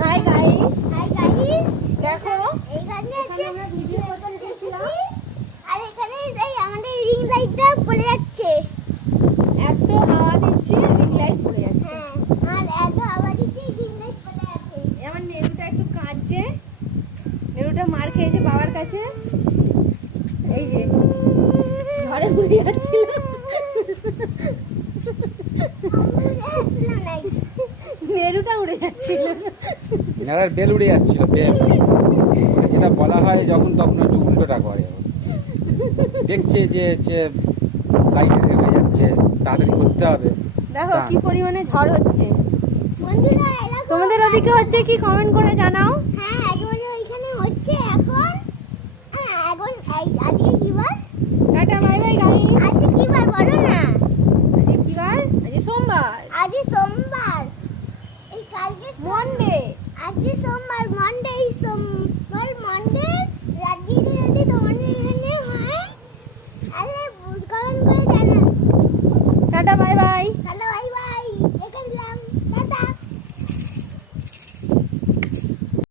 Hi guys, দেখো এইখানে আছে আমরা ভিডিও করতে গেছিলাম। আর এখানে এই আমাদের রিং লাইটটা পড়ে যাচ্ছে। এত হাওয়া দিচ্ছে রিং লাইট পড়ে যাচ্ছে। হ্যাঁ, আর এত হাওয়া দিচ্ছে রিং লাইট পড়ে আছে। আমার নেরুটা একটু কাঁদছে, নেরুটা মার খেয়েছে বাবার কাছে। এই যে ঝড়ে উড়ে যাচ্ছিল, নেরুটা উড়ে যাচ্ছিল। এনার বেল উড়ে যাচ্ছিল, বেল মানে যেটা বলা হয় যখন তখন একটু উল্টোটা করে। দেখছে যে লাইটের হয়ে যাচ্ছে, তাড়াতাড়ি করতে হবে। দেখো কি পরিমাণে ঝড় হচ্ছে। বন্ধুরা এরকম তোমাদের ওদিকে হচ্ছে কি কমেন্ট করে জানাও। হ্যাঁ একেবারে ওইখানে হচ্ছে এখন। এখন আজকে কি বার? Tata bye bye guys. আজকে কি বার বলো না? আজকে কি বার? আজকে সোমবার, আজকে সোমবার। এই কালকে মন্ডে। আজকে সোমবার, মন্ডে সোমবার।